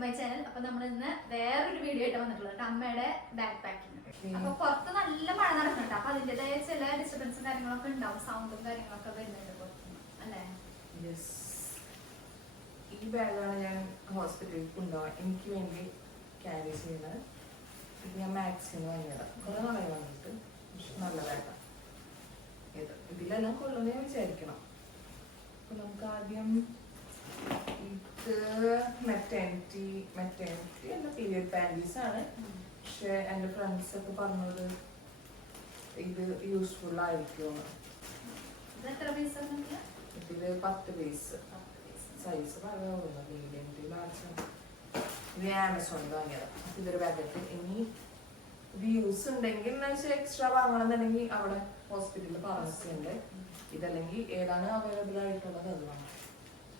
To my channel. അപ്പൊ നമ്മൾ ഇന്ന് വേറൊരു വീഡിയോ ആയിട്ട് വന്നിട്ടുള്ളത് അമ്മയുടെ ബാക്ക് പാക്കിംഗ്. അപ്പൊ പുറത്ത് നല്ല മഴ നടക്കുന്നുണ്ട്. അപ്പൊ അതിന്റേതായ ചില ഡിസ്റ്റർബൻസും കാര്യങ്ങളൊക്കെ ഉണ്ടാവും, സൗണ്ടും കാര്യങ്ങളൊക്കെ വരുന്നുണ്ട് പുറത്തുനിന്ന് അല്ലേ? ഈ ബാഗാണ് ഞാൻ ഹോസ്പിറ്റലിൽ കൊണ്ടുപോകാൻ എനിക്ക് വേണ്ടി ക്യാരി ചെയ്യുന്നത്. ഇത് ഞാൻ മാക്സിമം വാങ്ങിയതാണ്. കുറെ നാളെ വന്നിട്ട്, പക്ഷെ നല്ല ബാഗാണ് ഇതിലെല്ലാം കൊള്ളുന്ന ഞാൻ വിചാരിക്കണം. അപ്പൊ നമുക്ക് ആദ്യം ഇത് മെറ്റേണിറ്റി അല്ല, പീരിയഡ് പാൻറ്റീസ് ആണ്. പക്ഷെ എൻ്റെ ഫ്രണ്ട്സ് ഒക്കെ പറഞ്ഞത് ഇത് യൂസ്ഫുൾ ആയിരിക്കും. ഇതില് 10 പീസ് സൈസ് പറയാവുന്ന മീഡിയം ടു ലാർജ്. ഇത് ആമസോണിൽ വാങ്ങിയതാണ്. ഇതൊരു പാക്കറ്റ്. ഇനി ഇത് യൂസ് ഉണ്ടെങ്കിൽ എക്സ്ട്രാ വാങ്ങണമെന്നുണ്ടെങ്കിൽ അവിടെ ഹോസ്പിറ്റലിൽ ഫാർമസി ഉണ്ട്. ഇതല്ലെങ്കിൽ ഏതാണ് അവൈലബിൾ ആയിട്ടുള്ളത് അത് വാങ്ങാം.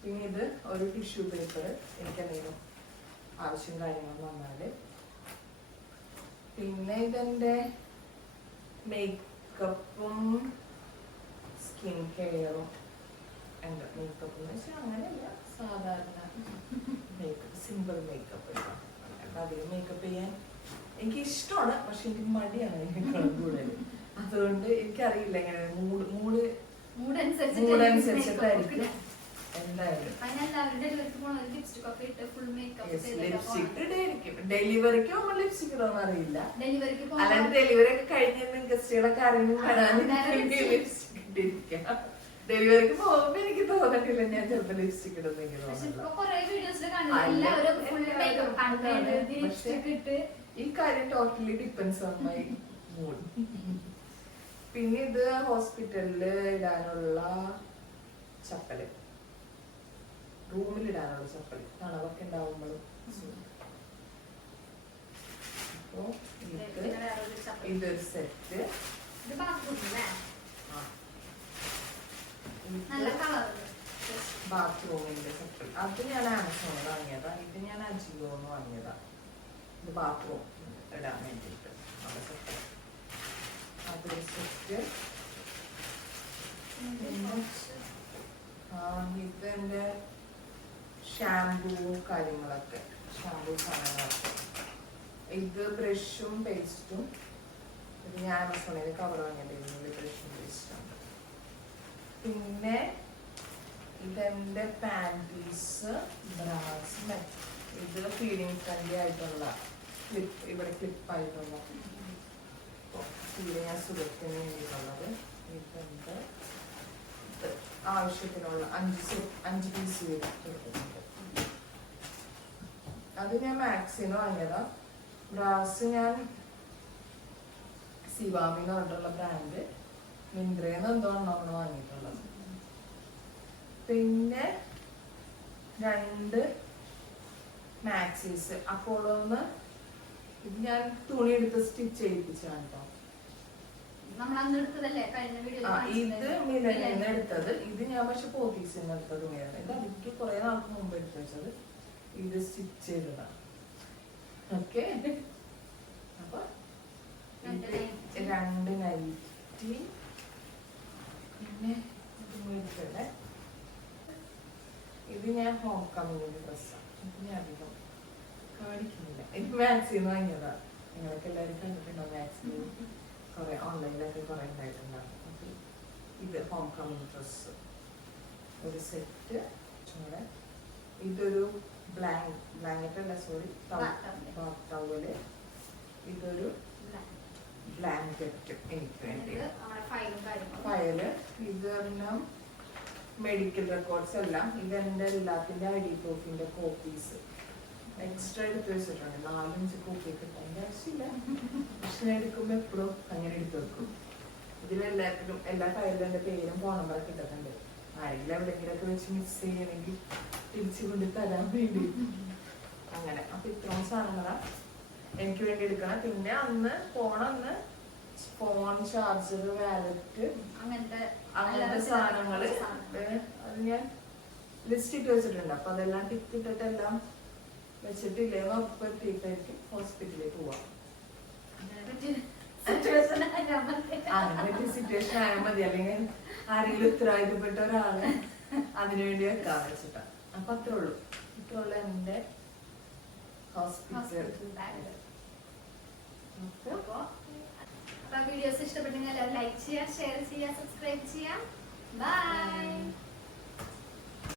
പിന്നെ ഇത് ഒരു ടിഷ്യൂ പേപ്പർ, എനിക്ക് എന്തെങ്കിലും ആവശ്യം കാര്യങ്ങൾ വന്നാൽ. പിന്നെ ഇതെൻ്റെ മേക്കപ്പും സ്കിൻ കെയറും. എൻ്റെ മേക്കപ്പ് എന്ന് വെച്ചാൽ അങ്ങനെയല്ല, സാധാരണ മേക്കപ്പ്, സിമ്പിൾ മേക്കപ്പ്. അപ്പം അധികം മേക്കപ്പ് ചെയ്യാൻ എനിക്ക് ഇഷ്ടമാണ്, പക്ഷെ എനിക്ക് മടിയാണ് അതിനേക്കാളും കൂടുതൽ. അതുകൊണ്ട് എനിക്കറിയില്ല എങ്ങനെ മൂഡനുസരിച്ചിട്ടായിരിക്കും എന്തായാലും. ഡെലിവറിക്ക് പോകുമ്പോൾ ലിപ്സ്റ്റിക് ഇടുമെന്ന് അറിയില്ല. അല്ലാണ്ട് ഡെലിവറി ഒക്കെ കഴിഞ്ഞ ഗസ്റ്റുകളൊക്കെ ആരെങ്കിലും ലിപ്സ്റ്റിക് ഇട്ടിരിക്കാം. ഡെലിവറിക്ക് പോകുമ്പോ എനിക്ക് തോന്നിട്ടില്ല ഞാൻ ചിലപ്പോ ലിപ്സ്റ്റിക് ഇടുന്നെങ്കിൽ. ഈ കാര്യം totally depends on my mood. പിന്നെ ഇത് ഹോസ്പിറ്റലില് ഇടാനുള്ള ചപ്പല്, റൂമിലിടാനുള്ള ചപ്പല്, തണവൊക്കെ ഉണ്ടാവുമ്പോഴും. അപ്പോ ഇതൊരു സെറ്റ്. ബാത്റൂമിന്റെ സെറ്റ് അത് ഞാൻ ആമസോണിൽ വാങ്ങിയതാ. ഇത് ഞാൻ അജിയോന്ന് വാങ്ങിയതാ. ഇത് ബാത്റൂം ഇടാൻ വേണ്ടിയിട്ട് അതൊരു സെറ്റ്. ഇത് എൻ്റെ ഷാമ്പൂ കാര്യങ്ങളൊക്കെ, ഷാമ്പൂ സാധനങ്ങളൊക്കെ. ഇത് ബ്രഷും പേസ്റ്റും. ഇത് ഞാൻ ആമസോണിൽ കവർ വാങ്ങിയിട്ടുണ്ടെങ്കിൽ ബ്രഷും പേസ്റ്റും. പിന്നെ ഇതെൻ്റെ പാൻറ്റീസ്, ബ്രാസ്. ഇത് ഫീഡിങ് ഫ്രണ്ട്ലി ആയിട്ടുള്ള ക്ലിപ്പ്, ഇവിടെ ക്ലിപ്പായിട്ടുള്ള തീരെ ഞാൻ സുഖത്തിന് വേണ്ടിയിട്ടുള്ളത്. ഇതുണ്ട്. ആവശ്യത്തിനുള്ള 5 പീസ് എടുത്തിട്ടുണ്ട്. അത് ഞാൻ മാക്സിന് വാങ്ങിയതാ. ബ്രാസ് ഞാൻ സിവാമി എന്ന് പറഞ്ഞിട്ടുള്ള ബ്രാൻഡ്, മിന്ത്രന്ന് എന്തോ ആണ് വാങ്ങിയിട്ടുള്ളത്. പിന്നെ 2 മാക്സീസ് അപ്പോളോന്ന്. ഇത് ഞാൻ തുണി എടുത്ത് സ്റ്റിച്ച് ചെയ്യിപ്പിച്ചാണ് കേട്ടോ. ഇത് മിലനിന്ന് എടുത്തത്. ഇത് ഞാൻ പക്ഷെ പോത്തീസിന്ന് എടുത്ത തുണിയാണ്. ഇത് എനിക്ക് കുറെ നാൾക്ക് മുമ്പ് എടുത്ത് വെച്ചത്. ഇത് സ്റ്റിച്ച് ചെയ്തതാണ്. ഓക്കെ. അപ്പൊ 2 നൈറ്റി. പിന്നെ എടുക്കട്ടെ. ഇത് ഞാൻ ഹോം കമ്മിങ്ങിന്റെ ഡ്രസ്സാണ്. ഇത് ഞാൻ അധികം കാണിക്കുന്നില്ല. ഇത് മാക്സിന്ന് വാങ്ങിയതാ. നിങ്ങൾക്ക് എല്ലാവരും കണ്ടിട്ടുണ്ടോ മാക്സി? കുറെ ഓൺലൈനിലൊക്കെ കുറെ ഉണ്ടായിട്ടുണ്ടാവും. ഇത് ഹോം കമ്മിങ് ഡ്രസ് ഒരു സെറ്റ്. ഇതൊരു ബ്ലാങ്കറ്റ് അല്ല, സോറി, ടവല്. ഇതൊരു ബ്ലാങ്കറ്റ് എനിക്ക് വേണ്ടി. ഫയല്. ഇതെല്ലാം മെഡിക്കൽ റെക്കോർഡ്സ് എല്ലാം. ഇതെന്റെ എല്ലാത്തിന്റെ ഐഡി പ്രൂഫിന്റെ കോപ്പീസ് എക്സ്ട്രാ എടുത്ത് വെച്ചിട്ടുണ്ട്. 4-5 കോപ്പി കിട്ടാൻ്റെ ആവശ്യമില്ല, പക്ഷെ ഞാൻ എടുക്കുമ്പോ എപ്പോഴും അങ്ങനെ എടുത്ത് വെക്കും. ഇതിലെല്ലാത്തിലും എല്ലാ ഫയലിലും എന്റെ പേരും ഫോൺ നമ്പറൊക്കെ ഇട്ടിട്ടുണ്ട്. ആരെങ്കിലും എവിടെയെങ്കിലൊക്കെ വെച്ച് മിസ് ചെയ്യണമെങ്കിൽ തിരിച്ചു കൊണ്ട് തരാൻ വേണ്ടി അങ്ങനെ. അപ്പൊ ഇത്രയും സാധനങ്ങളാണ് എനിക്ക് വേണ്ടി എടുക്കണം. പിന്നെ അന്ന് ഫോൺ, ചാർജർ, വാലറ്റ്, അങ്ങനത്തെ സാധനങ്ങള് അത് ഞാൻ ലിസ്റ്റ് ഇട്ട് വെച്ചിട്ടുണ്ട്. അപ്പൊ അതെല്ലാം ടിക്ക് ഇട്ടിട്ടെല്ലാം വെച്ചിട്ടില്ലേ ഉറപ്പെടുത്തിയിട്ടായിരിക്കും ഹോസ്പിറ്റലിൽ പോവാം. സിറ്റുവേഷൻ ആയാൽ മതി. അല്ലെങ്കിൽ ആരെങ്കിലും ഉത്തരവാദിത്തപ്പെട്ട ഒരാള് അതിനുവേണ്ടി വെക്കാൻ വെച്ചിട്ടാ. അപ്പൊ അത്രേ ഉള്ളൂ. ഇത്രയുള്ള എന്റെ ഹോസ്പിറ്റൽ ബാഗ്. അപ്പൊ വീഡിയോസ് ഇഷ്ടപ്പെട്ടെങ്കിൽ എല്ലാവരും ലൈക്ക് ചെയ്യുക, ഷെയർ ചെയ്യുക, സബ്സ്ക്രൈബ് ചെയ്യുക. ബൈ.